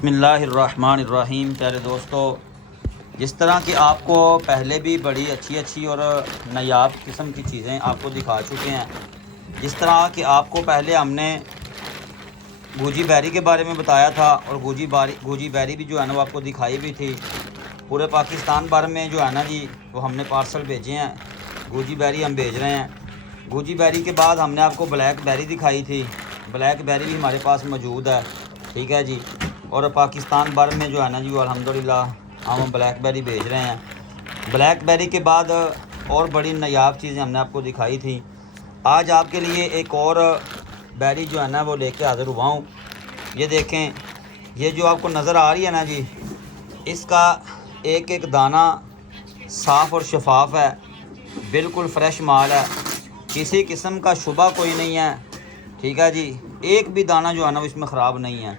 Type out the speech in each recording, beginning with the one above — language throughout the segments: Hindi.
बिस्मिल्लाहिर्रहमानिर्रहीम। प्यारे दोस्तों, जिस तरह की आपको पहले भी बड़ी अच्छी और नायाब किस्म की चीज़ें आपको दिखा चुके हैं, जिस तरह कि आपको पहले हमने गोजी बैरी के बारे में बताया था और गोजी बैरी भी जो है ना वो आपको दिखाई भी थी। पूरे पाकिस्तान भर में जो है ना जी वो हमने पार्सल भेजे हैं, गोजी बैरी हम भेज रहे हैं। गोजी बैरी के बाद हमने आपको ब्लैक बैरी दिखाई थी, ब्लैक बैरी भी हमारे पास मौजूद है, ठीक है जी। और पाकिस्तान भर में जो है ना जी वो अल्हम्दुलिल्लाह हम ब्लैक बैरी भेज रहे हैं। ब्लैक बैरी के बाद और बड़ी नायाब चीज़ें हमने आपको दिखाई थी। आज आपके लिए एक और बैरी जो है ना वो लेके हाज़िर हुआ हूँ। ये देखें, ये जो आपको नज़र आ रही है ना जी, इसका एक एक दाना साफ़ और शफाफ है, बिल्कुल फ्रेश माल है, किसी किस्म का शुबा कोई नहीं है, ठीक है जी। एक भी दाना जो है ना वो इसमें ख़राब नहीं है।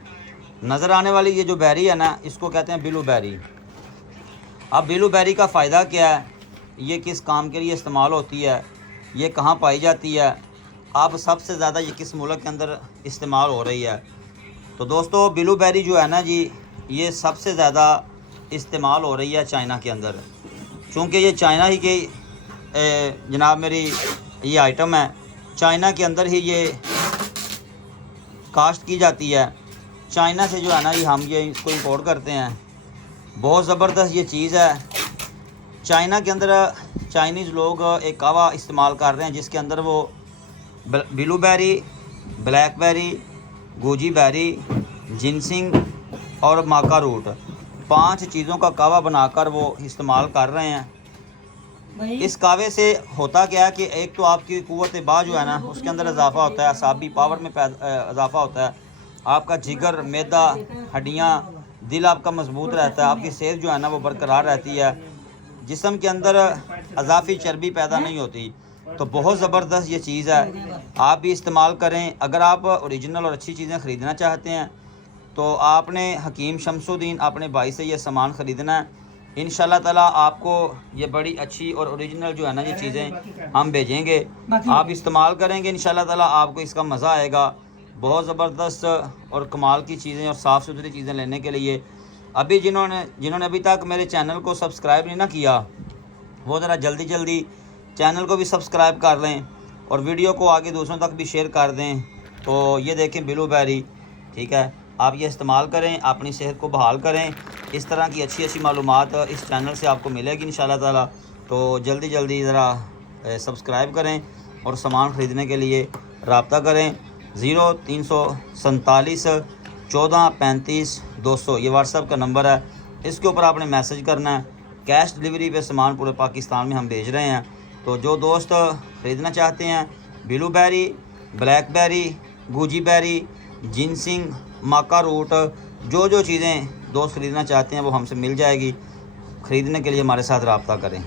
नज़र आने वाली ये जो बैरी है ना, इसको कहते हैं बिलू बैरी। अब बिलू बैरी का फ़ायदा क्या है, ये किस काम के लिए इस्तेमाल होती है, ये कहाँ पाई जाती है, अब सबसे ज़्यादा ये किस मुल्क के अंदर इस्तेमाल हो रही है। तो दोस्तों, बिलू बैरी जो है ना जी, ये सबसे ज़्यादा इस्तेमाल हो रही है चाइना के अंदर, चूँकि ये चाइना ही की जनाब मेरी ये आइटम है, चाइना के अंदर ही ये काश्त की जाती है। चाइना से जो है ना हम ये इसको इंपोर्ट करते हैं। बहुत ज़बरदस्त ये चीज़ है। चाइना के अंदर चाइनीज़ लोग एक कावा इस्तेमाल कर रहे हैं, जिसके अंदर वो बिलू बैरी, ब्लैक बैरी, गोजी बैरी, जिनसिंग और माका रूट, 5 चीज़ों का कावा बनाकर वो इस्तेमाल कर रहे हैं। इस कावे से होता क्या है कि एक तो आपकी क़ुव्वत बा जो है ना उसके अंदर इजाफ़ा होता है, असाबी पावर में इजाफ़ा होता है, आपका जिगर, मैदा, हड्डियाँ, दिल आपका मजबूत रहता है, आपकी सेहत जो है ना वो बरकरार रहती है, जिस्म के अंदर अज़ाफ़ी चर्बी पैदा नहीं होती। तो बहुत ज़बरदस्त ये चीज़ है, आप भी इस्तेमाल करें। अगर आप ओरिजिनल और अच्छी चीज़ें ख़रीदना चाहते हैं तो आपने हकीम शमसुद्दीन अपने भाई से ये सामान ख़रीदना है। इंशाल्लाह ताला आपको ये बड़ी अच्छी और ओरिजिनल जो है ना ये चीज़ें हम भेजेंगे, आप इस्तेमाल करेंगे, इंशाल्लाह ताला आपको इसका मज़ा आएगा। बहुत ज़बरदस्त और कमाल की चीज़ें और साफ़ सुथरी चीज़ें लेने के लिए अभी जिन्होंने अभी तक मेरे चैनल को सब्सक्राइब नहीं ना किया, वो ज़रा जल्दी चैनल को भी सब्सक्राइब कर लें और वीडियो को आगे दूसरों तक भी शेयर कर दें। तो ये देखें बिलू बैरी, ठीक है, आप ये इस्तेमाल करें, अपनी सेहत को बहाल करें। इस तरह की अच्छी मालूमात इस चैनल से आपको मिलेगी इंशाल्लाह ताला। तो जल्दी ज़रा सब्सक्राइब करें और सामान ख़रीदने के लिए रब्ता करें। 0347 14 35 200 ये व्हाट्सएप का नंबर है, इसके ऊपर आपने मैसेज करना है। कैश डिलीवरी पे सामान पूरे पाकिस्तान में हम भेज रहे हैं। तो जो दोस्त ख़रीदना चाहते हैं बिलू बैरी, ब्लैक बैरी, गोजी बैरी, जिनसिंग, माका रूट, जो चीज़ें दोस्त ख़रीदना चाहते हैं वो हमसे मिल जाएगी। ख़रीदने के लिए हमारे साथ रब्ता करें।